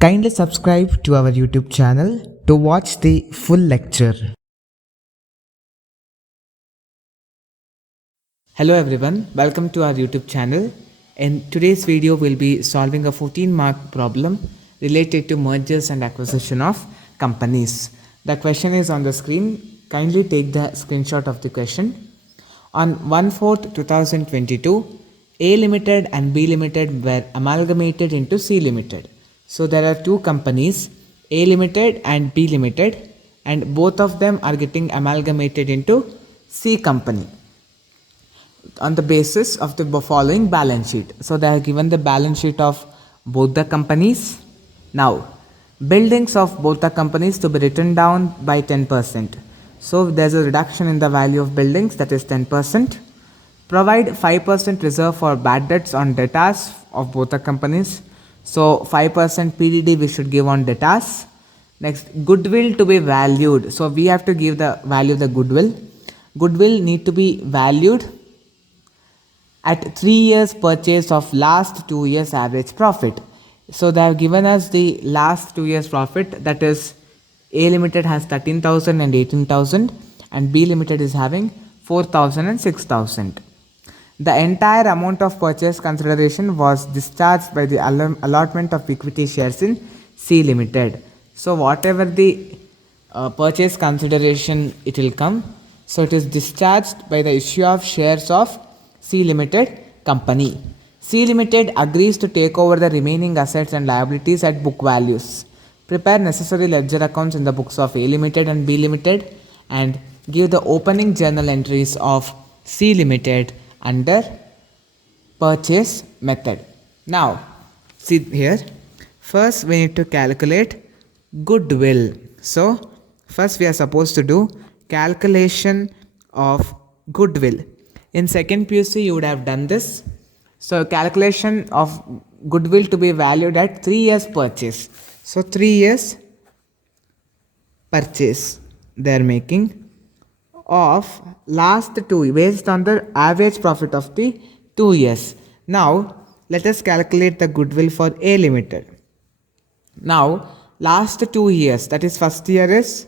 Kindly subscribe to our YouTube channel to watch the full lecture. Hello everyone, welcome to our YouTube channel. In today's video, we'll be solving a 14-mark problem related to mergers and acquisition of companies. The question is on the screen. Kindly take the screenshot of the question. On 1/4/2022, A Limited and B Limited were amalgamated into C Limited. So there are two companies, A Limited and B Limited, and both of them are getting amalgamated into C company on the basis of the following balance sheet. So they have given the balance sheet of both the companies. Now, buildings of both the companies to be written down by 10%. So there's a reduction in the value of buildings, that is 10%. Provide 5% reserve for bad debts on debtors of both the companies. So 5% PDD we should give on debtors. Next, goodwill to be valued. So we have to give the value of the goodwill. Goodwill need to be valued at 3 years purchase of last 2 years average profit. So they have given us the last 2 years profit, that is A Limited has 13,000 and 18,000 and B Limited is having 4,000 and 6,000. The entire amount of purchase consideration was discharged by the allotment of equity shares in C Limited. So whatever the purchase consideration it will come, so it is discharged by the issue of shares of C Limited company. C Limited agrees to take over the remaining assets and liabilities at book values. Prepare necessary ledger accounts in the books of A Limited and B Limited and give the opening journal entries of C Limited under purchase method. Now, see here, first we need to calculate goodwill. So, first we are supposed to do calculation of goodwill. In second PUC, you would have done this. So, calculation of goodwill to be valued at 3 years purchase. So, 3 years purchase they are making of last 2 based on the average profit of the 2 years. Now, let us calculate the goodwill for A Limited. Now, last 2 years, that is first year is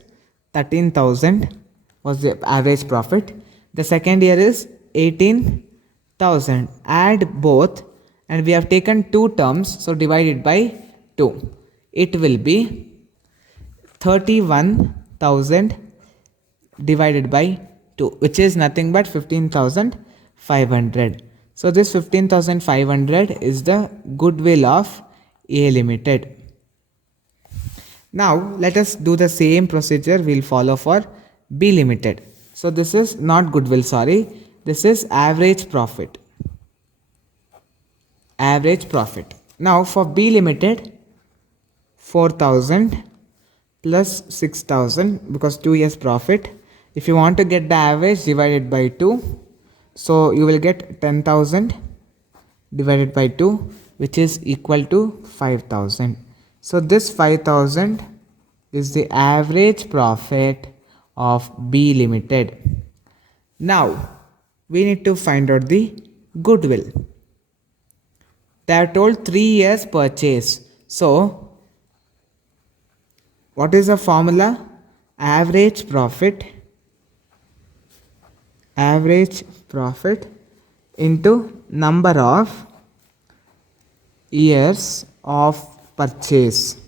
13,000 was the average profit. The second year is 18,000. Add both and we have taken two terms, so divided by 2. It will be 31,000 divided by 2, which is nothing but 15,500. So this 15,500 is the goodwill of A Limited. Now let us do the same procedure we'll follow for B Limited. So this is not goodwill, sorry, this is average profit. Average profit. Now for B Limited, 4,000 plus 6,000 because 2 years profit. If you want to get the average, divided by 2. So you will get 10,000 divided by 2, which is equal to 5,000. So this 5,000 is the average profit of B Limited. Now we need to find out the goodwill. They are told 3 years purchase. So what is the formula? Average profit into number of years of purchase.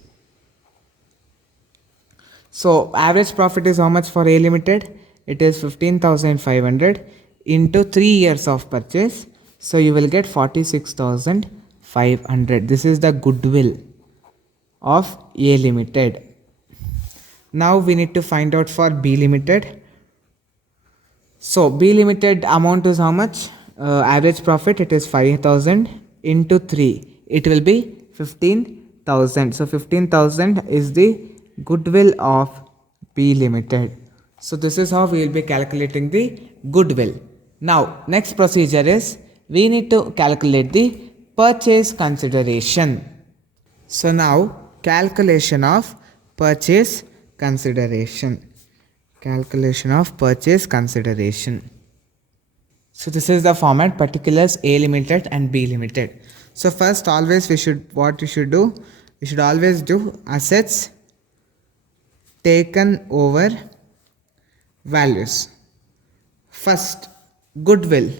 So average profit is how much for A Limited? It is 15,500 into 3 years of purchase. So you will get 46,500. This is the goodwill of A Limited. Now we need to find out for B Limited. So B Limited amount is how much? Average profit, it is 5,000 into 3. It will be 15,000. So 15,000 is the goodwill of B Limited. So this is how we will be calculating the goodwill. Now next procedure is we need to calculate the purchase consideration. So now calculation of purchase consideration. Calculation of purchase consideration. So this is the format: particulars A Limited and B Limited. So first always what we should do, You should always do assets taken over values. First, goodwill.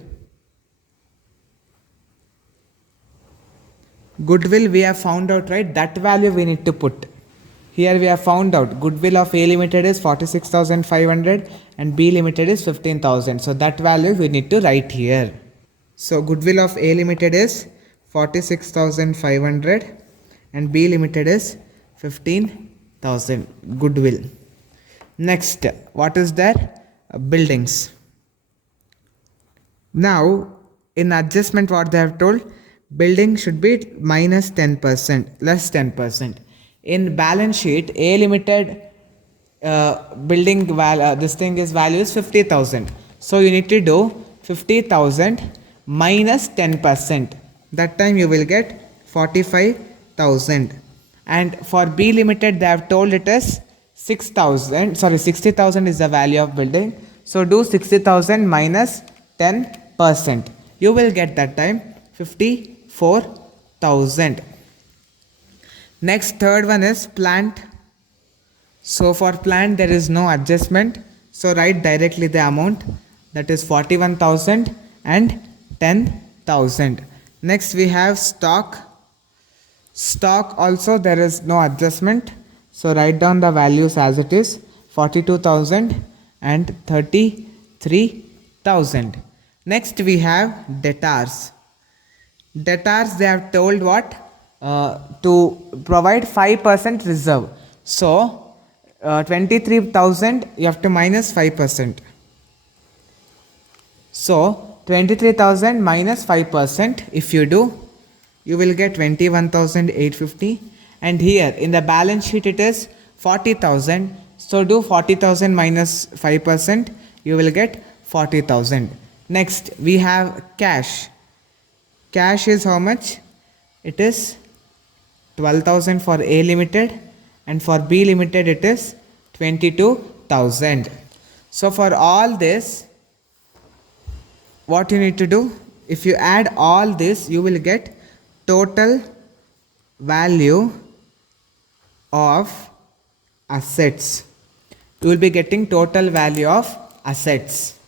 Goodwill we have found out, right? That value we need to put. Here we have found out goodwill of A limited is 46,500 and B limited is 15,000. So that value we need to write here. So goodwill of A limited is 46,500 and B limited is 15,000 goodwill. Next, what is there? Buildings. Now, in adjustment what they have told, building should be minus 10%, less 10%. In balance sheet, A limited this thing is value is 50,000. So you need to do 50,000 minus 10%. That time you will get 45,000. And for B limited, they have told it as 60,000 is the value of building. So do 60,000 minus 10%. You will get that time 54,000. Next, third one is plant. So for plant there is no adjustment. So write directly the amount, that is 41,000 and 10,000. Next we have stock. Stock also there is no adjustment. So write down the values as it is, 42,000 and 33,000. Next we have debtors. Debtors they have told what? To provide 5% reserve. So 23,000 you have to minus 5%. So 23,000 minus 5%, if you do, you will get 21,850. And here in the balance sheet it is 40,000. So do 40,000 minus 5%, you will get 40,000. Next we have cash. Cash is how much? It is 12,000 for A limited and for B limited it is 22,000. So for all this, what you need to do? If you add all this, you will get total value of assets. You will be getting total value of assets.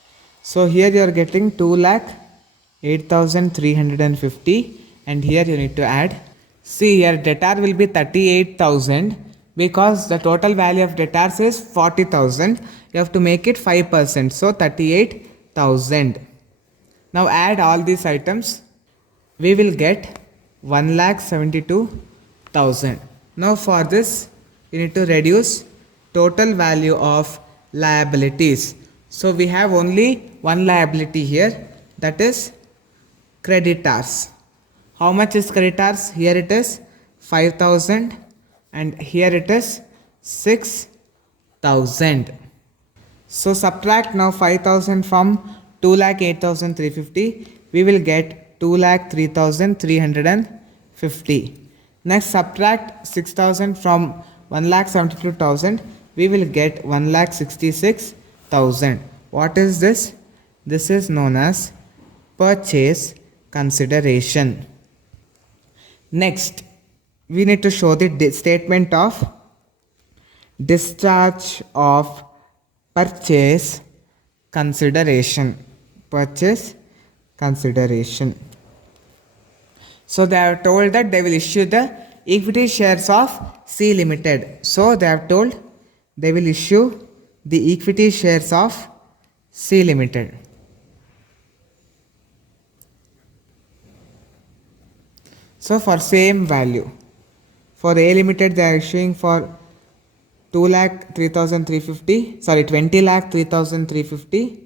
So here you are getting 2,08,350 and here you need to add. See here debtor will be 38,000 because the total value of debtors is 40,000. You have to make it 5%. So 38,000. Now add all these items. We will get 1,72,000. Now for this you need to reduce total value of liabilities. So we have only one liability here, that is creditors. How much is creditors? Here it is 5,000 and here it is 6,000. So subtract now 5,000 from 2,08,350. We will get 2,03,350. Next subtract 6,000 from 1,72,000. We will get 1,66,000. What is this? This is known as purchase consideration. Next, we need to show the statement of discharge of purchase consideration. Purchase consideration. So they have told that they will issue the equity shares of C limited. So they have told they will issue the equity shares of C limited. So for same value, for A limited they are issuing for 2,03,350, sorry 20,03,350.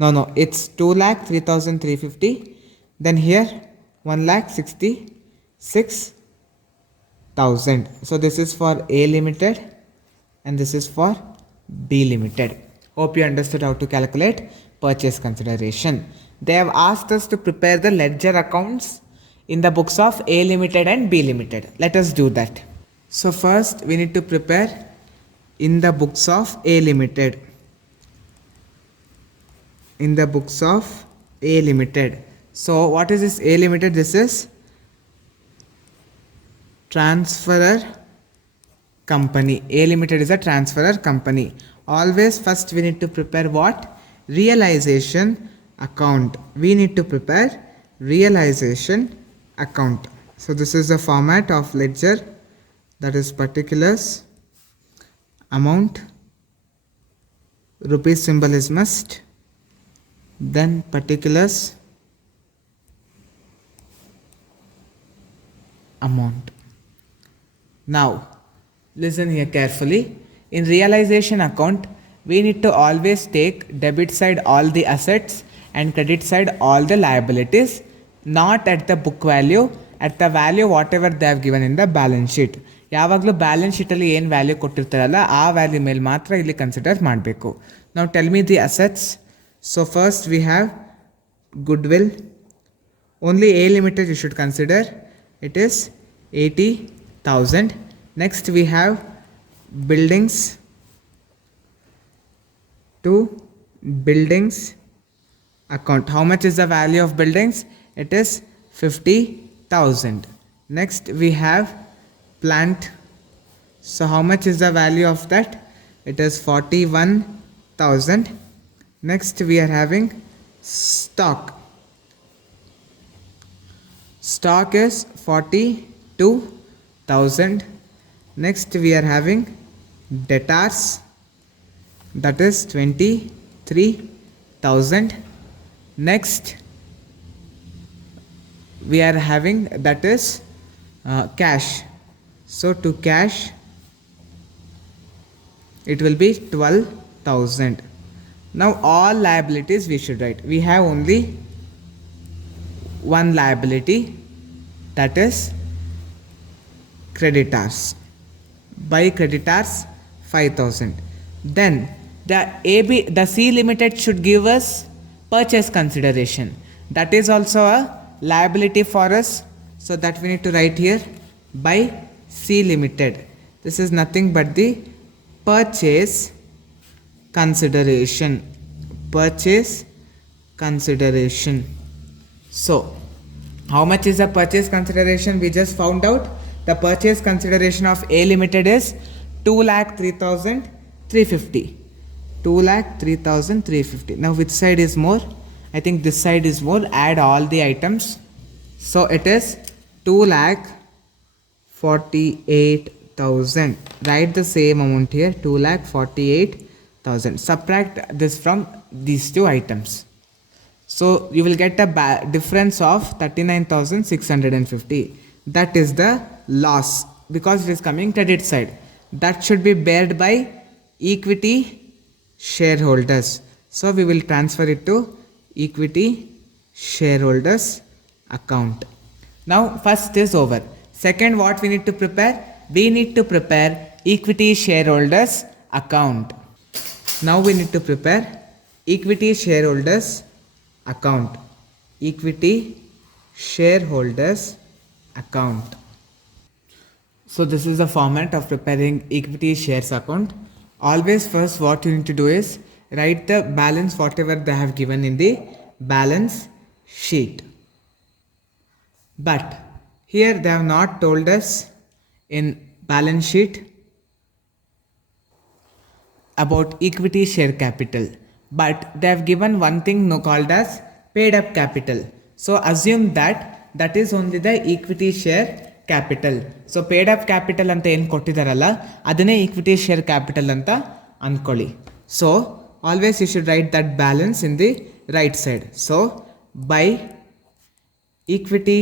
No, it's 2,03,350. Then here 1,66,000. So this is for A limited and this is for B limited. Hope you understood how to calculate purchase consideration. They have asked us to prepare the ledger accounts in the books of A limited and B limited. Let us do that. So first we need to prepare in the books of A limited. In the books of A limited. So what is this A limited? This is transferor company. A Limited is a transferor company. Always first we need to prepare what? Realization account. We need to prepare realization account. So this is the format of ledger, that is particulars, amount, rupees symbol is must, then particulars, amount. Now listen here carefully. In realization account, we need to always take debit side all the assets and credit side all the liabilities, not at the book value, at the value whatever they have given in the balance sheet. ಯಾವಾಗಲೂ balance ಶೀಟಲ್ಲಿ ಏನು value ಕೊಟ್ಟಿರ್ತಾರಲ್ಲ ಆ value ಮೇಲೆ ಮಾತ್ರ ಇಲ್ಲಿ consider ಮಾಡಬೇಕು. ನಾವು tell me the assets. So first we have Goodwill. Only A Limited you should consider. It is 80,000. Next we have buildings. To buildings account. How much is the value of buildings? It is 50,000. Next we have plant. So how much is the value of that? It is 41,000. Next we are having stock. Stock is 42,000. Next we are having debtors, that is 23,000. Next we are having that is cash. So to cash it will be 12,000. Now all liabilities we should write. We have only one liability, that is creditors. By creditors 5,000. Then the C Limited should give us purchase consideration. That is also a liability for us. So that we need to write here by C Limited. This is nothing but the purchase consideration. Purchase consideration. So how much is the purchase consideration? We just found out the purchase consideration of A Limited is 2,03,350. 2,03,350. Now which side is more? I think this side is more. Add all the items. So it is 2,48,000. Write the same amount here, 2,48,000. Subtract this from these two items. So you will get a difference of 39,650. That is the loss because it is coming credit side. That should be bared by equity shareholders. So we will transfer it to equity shareholders account. Now first is over. Second, what we need to prepare? We need to prepare equity shareholders account. Now we need to prepare equity shareholders account. Equity shareholders account. So this is the format of preparing equity shares account. Always first what you need to do is write the balance whatever they have given in the balance sheet. But here they have not told us in balance sheet about equity share capital, but they have given one thing called as paid up capital. So assume that is only the equity share capital. So paid up capital anta ಏನು ಕೊಟ್ಟಿದಾರಲ್ಲ ಅದನ್ನೇ equity share capital ಅಂತ ಅನ್ಕೊಳ್ಳಿ. So always you should write that balance in the right side. So by equity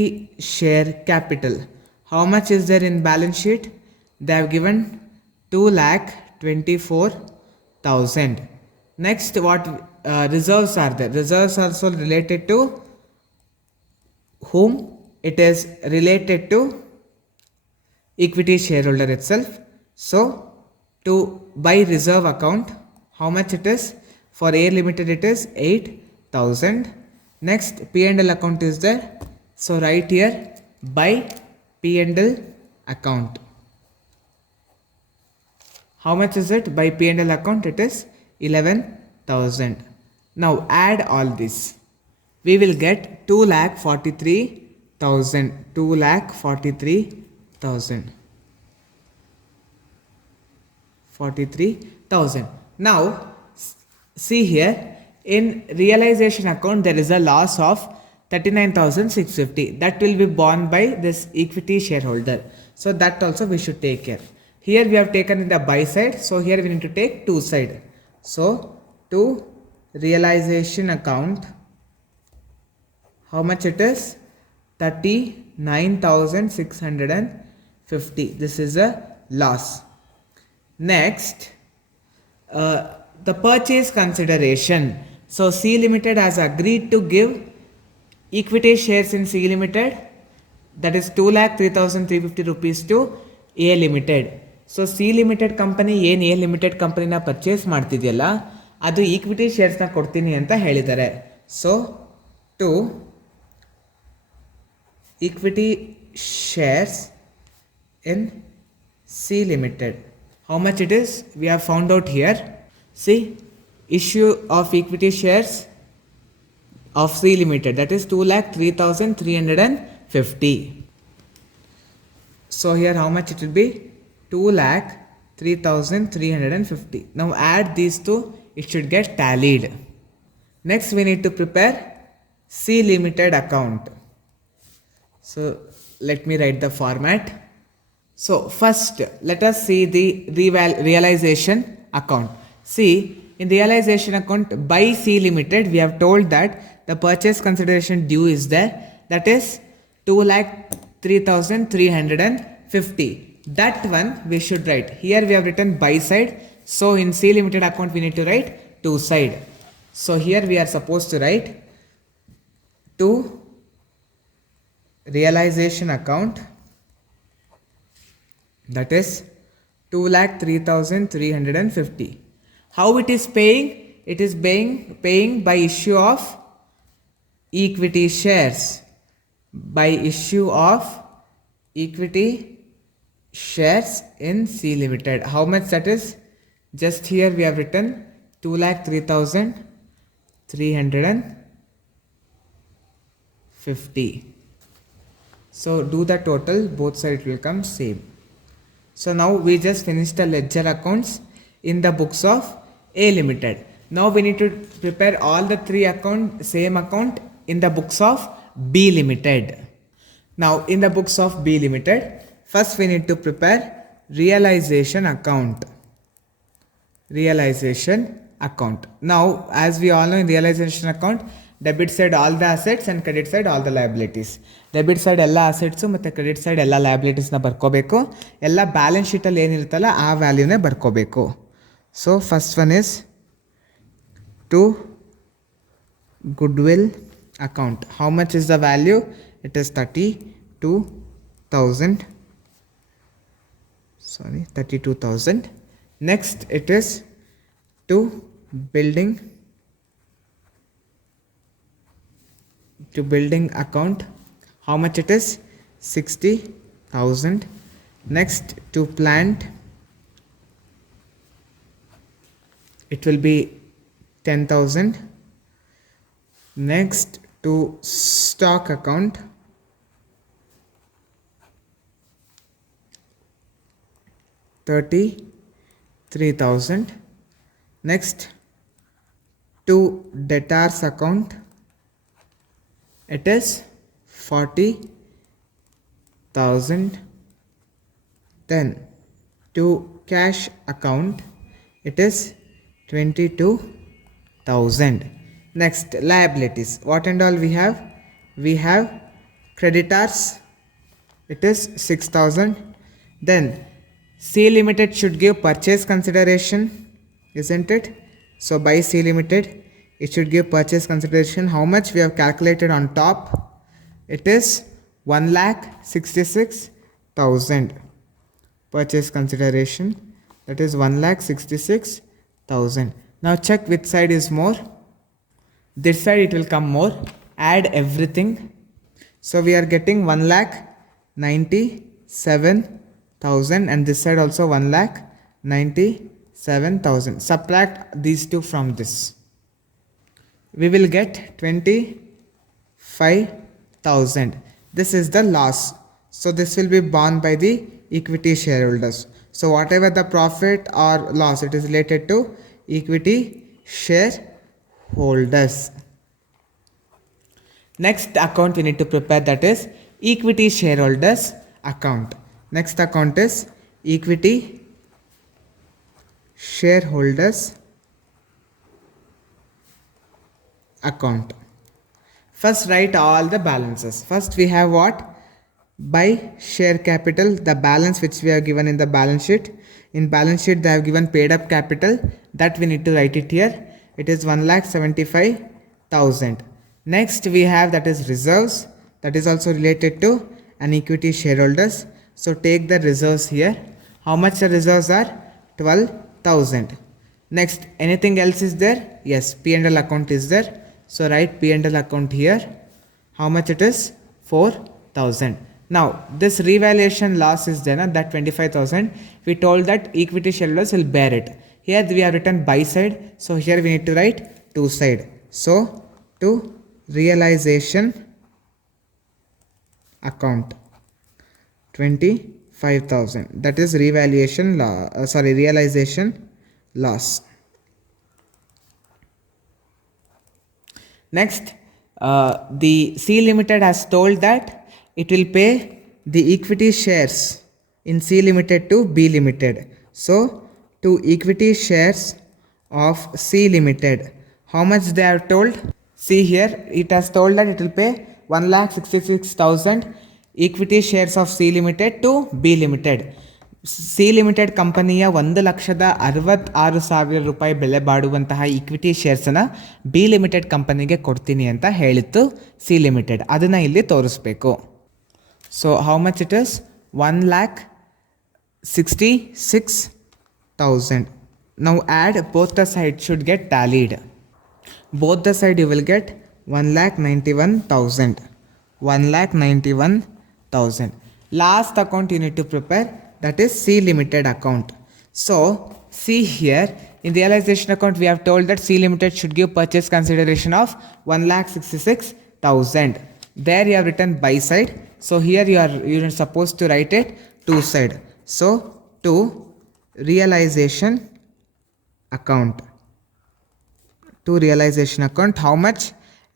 share capital, how much is there in balance sheet? They have given 2,24,000. Next, what reserves are there? Reserves are also related to whom? It is related to equity shareholder itself. So to buy reserve account, how much it is? For A Limited it is 8,000. Next P&L account is there. So write here by P&L account. How much is it? By P&L account it is 11,000. Now add all this. We will get 2,43,000. 2,43,000. 43,000. Now see here, in realization account there is a loss of 39,650 that will be borne by this equity shareholder. So that also we should take care. Here we have taken in the buy side, so here we need to take to side. So to realization account, how much it is? 39,650. This is a loss. Next, the purchase consideration. So C Limited has agreed to give equity shares in C Limited, that is 2,03,350 rupees to A Limited. So C Limited company ಏನು A Limited companyನ purchase ಮಾಡ್ತಿದೆಯಲ್ಲ ಅದು equity ಶೇರ್ಸ್ನ ಕೊಡ್ತೀನಿ ಅಂತ ಹೇಳಿದ್ದಾರೆ. So to equity shares in C Limited. How much it is? We have found out here. See, issue of equity shares of C Limited, that is 2,03,350. So here how much it will be? 2,03,350. Now add these two, it should get tallied. Next we need to prepare C Limited account. So let me write the format. So first let us see the realization account. See, in realization account by C Limited we have told that the purchase consideration due is there, that is 2,03,350. That one we should write. Here we have written buy side, so in C Limited account we need to write to side. So here we are supposed to write to realization account, that is 2,03,350. How it is paying? It is paying by issue of equity shares. By issue of equity shares in C Limited. How much that is? Just here we have written 2,03,350. So do the total, both sides will come same. So now we just finished the ledger accounts in the books of A Limited. Now we need to prepare all the three same account in the books of B Limited. Now in the books of B Limited, first we need to prepare realization account. Realization account. Now as we all know, in realization account, debit side all the assets and credit side all the liabilities. Debit side ಎಲ್ಲ assets ಮತ್ತು credit side ಎಲ್ಲ ಲಯಬಿಲಿಟೀಸ್ನ ಬರ್ಕೋಬೇಕು. ಎಲ್ಲ balance ಶೀಟಲ್ಲಿ ಏನಿರುತ್ತಲ್ಲ ಆ ವ್ಯಾಲ್ಯೂನೇ ಬರ್ಕೋಬೇಕು. So first one is to Goodwill account. How much is the value? It is 32,000. Next it is to building account. How much it is? 60,000. Next to plant, it will be 10,000. Next to stock account, 33,000. Next to debtors account, it is 40,000. Then to cash account, it is 22,000. Next, liabilities. What and all we have? We have creditors, it is 6,000. Then C Limited should give purchase consideration, isn't it? So by C Limited, it should give purchase consideration. How much we have calculated on top? It is 1,66,000. Purchase consideration, that is 1,66,000. Now check which side is more. This side it will come more. Add everything. So we are getting 1,97,000 and this side also 1,97,000. Subtract these two from this. We will get 25,000. This is the loss. So this will be borne by the equity shareholders. So whatever the profit or loss, it is related to equity shareholders. Next account we need to prepare, that is equity shareholders account. Next account is equity shareholders account. First write all the balances. First we have what? By share capital, the balance which we have given in the balance sheet. In balance sheet they have given paid up capital, that we need to write it here. It is 1,75,000. Next we have, that is reserves, that is also related to an equity shareholders. So take the reserves here. How much the reserves are? 12,000. Next, anything else is there? Yes, P&L account is there. So write P&L account here. How much it is? 4,000. Now this revaluation loss is there, that 25,000. We told that equity shareholders will bear it. Here we have written buy side. So here we need to write to side. So to realization account 25,000. That is revaluation realization loss. Next, the C Limited has told that it will pay the equity shares in C Limited to B Limited. So, to equity shares of C Limited, how much they have told? See here, it has told that it will pay 1,66,000 equity shares of C Limited to B Limited. C limited ಕಂಪನಿಯ 1,66,000 ರೂಪಾಯಿ ಬೆಲೆ ಬಾಳುವಂತಹ equity ಶೇರ್ಸನ್ನು B limited ಕಂಪನಿಗೆ ಕೊಡ್ತೀನಿ ಅಂತ ಹೇಳಿತ್ತು C limited. ಅದನ್ನು ಇಲ್ಲಿ ತೋರಿಸ್ಬೇಕು. So how much it is? 1,66,000. Now add both the sides should get tallied. Both the side you will get 1,91,000. 1,91,000. Last account you need to prepare, that is C Limited account. So see here, in realization account we have told that C Limited should give purchase consideration of 1,66,000. There you have written buy side. So here you are supposed to write it to side. So to realization account. To realization account, how much?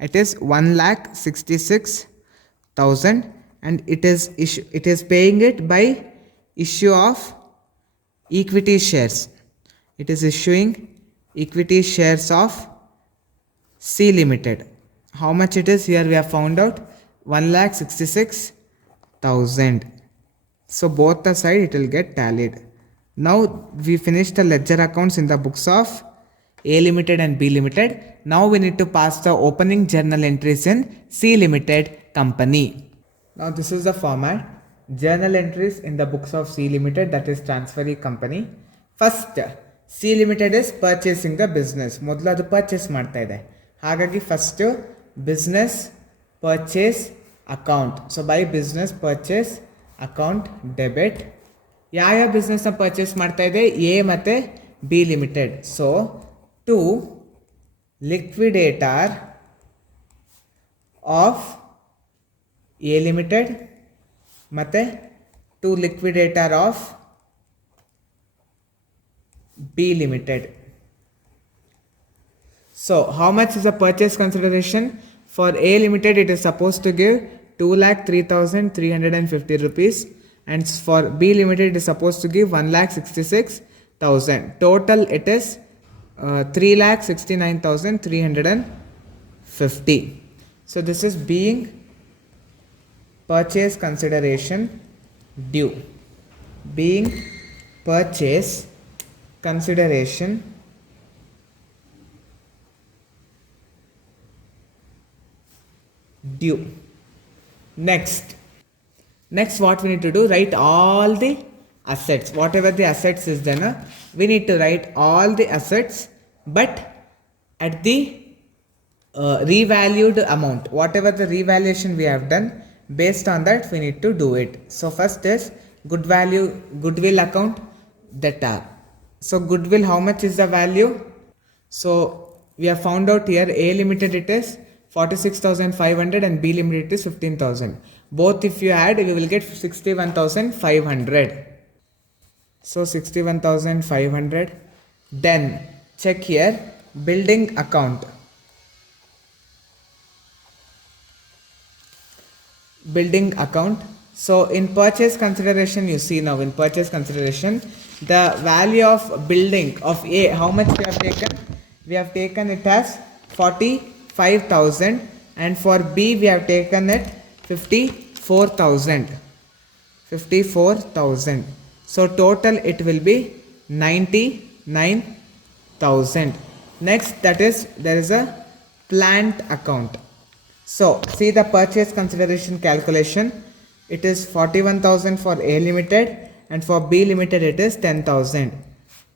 It is 1,66,000 and it is paying it by issue of equity shares. It is issuing equity shares of C Limited. How much it is? Here we have found out 1,66,000. So both the side it will get tallied. Now we finished the ledger accounts in the books of A Limited and B Limited. Now we need to pass the opening journal entries in C Limited company. Now this is the format. Journal entries in the books of C Limited, that is transferee company. First, C Limited is purchasing the business. ಮೊದಲು ಅದು purchase ಮಾಡ್ತಾ ಇದೆ, ಹಾಗಾಗಿ first business purchase account. So by business purchase account debit. ಯಾವ ಬಿಸ್ನೆಸ್ನ purchase ಮಾಡ್ತಾ ಇದೆ? A ಮತ್ತು B limited. So to liquidator of A limited ಮತ್ತೆ to liquidator of B limited. So how much is the purchase consideration? For A Limited it is supposed to give 2,03,350 rupees and for B Limited it is supposed to give 1,66,000. Total it is 3,69,350. So this is being purchase consideration due. Being purchase consideration due. Next what we need to do, write all the assets. Whatever the assets is then we need to write all the assets but at the revalued amount. Whatever the revaluation we have done, based on that we need to do it. So first is goodwill account debtor. So goodwill, how much is the value? So we have found out here A Limited it is 46,500 and B Limited is 15,000. Both if you add, you will get 61,500. So 61,500. Then check here, building account. Building account. So in purchase consideration, you see now in purchase consideration, the value of building of A, how much we have taken? We have taken it as 45,000, and for B we have taken it 54,000. 54,000. So total it will be 99,000. Next, that is, there is a plant account. So see the purchase consideration calculation. It is 41,000 for A limited, and for B limited it is 10,000.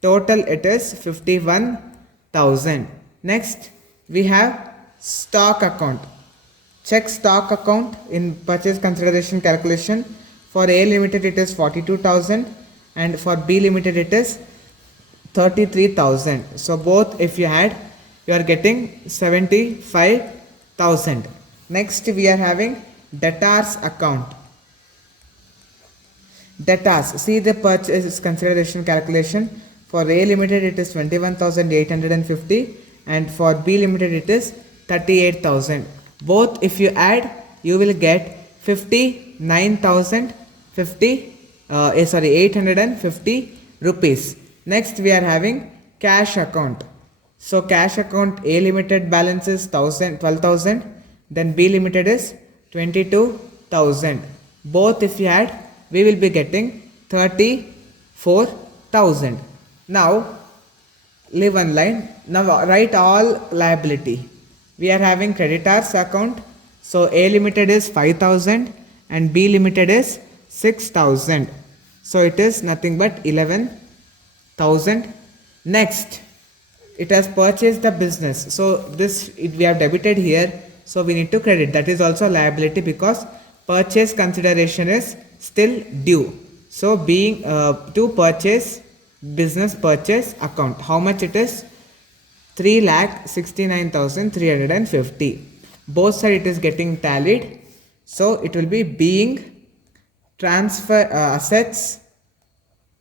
Total it is 51,000. Next we have stock account. Check stock account in purchase consideration calculation. For A limited it is 42,000, and for B limited it is 33,000. So both if you add, you are getting 75,000. Next we are having debtors account. Debtors, see the purchase consideration calculation. For A limited it is 21,850, and for B limited it is 38,000. Both if you add, you will get 850 rupees. Next we are having cash account. So cash account, A limited balance is 12,000, then B limited is 22,000. Both if you add, we will be getting 34,000. Now leave one line. Now write all liability. We are having creditors account. So A limited is 5,000 and B limited is 6,000. So it is nothing but 11,000. Next, it has purchased the business. So this we have debited here. So we need to credit. That is also liability because purchase consideration is still due. So being to purchase business purchase account, how much it is? 3,69,350. Both side it is getting tallied. So it will be being transfer assets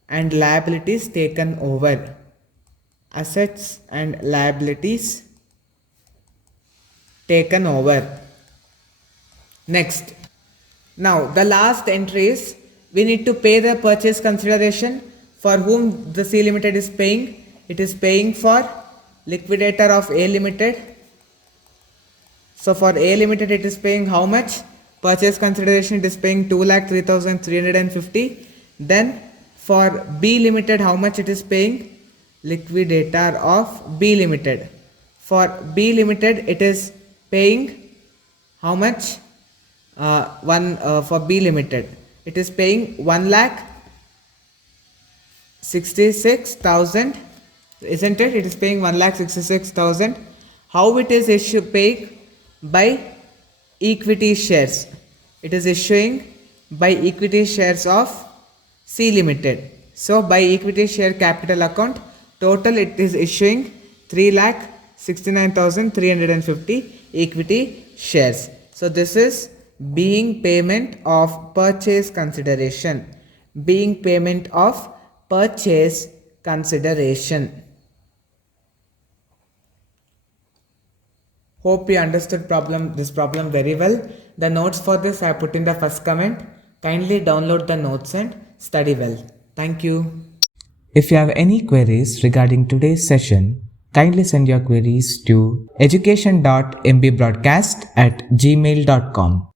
and liabilities taken over. Assets and liabilities taken over. Next, now the last entry is we need to pay the purchase consideration. For whom the C limited is paying? It is paying for liquidator of A limited. So for A limited it is paying how much? Purchase consideration it is paying 2,03,350. Then for B limited how much it is paying? Liquidator of B limited. For B limited it is paying how much? For B limited it is paying 1,66,000, isn't it? It is paying 1,66,000. How it is paying? By equity shares. It is issuing by equity shares of C limited. So by equity share capital account, total it is issuing 3,69,350 equity shares. So this is being payment of purchase consideration. Being payment of purchase consideration. Hope you understood this problem very well. The notes for this I put in the first comment. Kindly download the notes and study well. Thank you. If you have any queries regarding today's session, kindly send your queries to education.mbroadcast@gmail.com.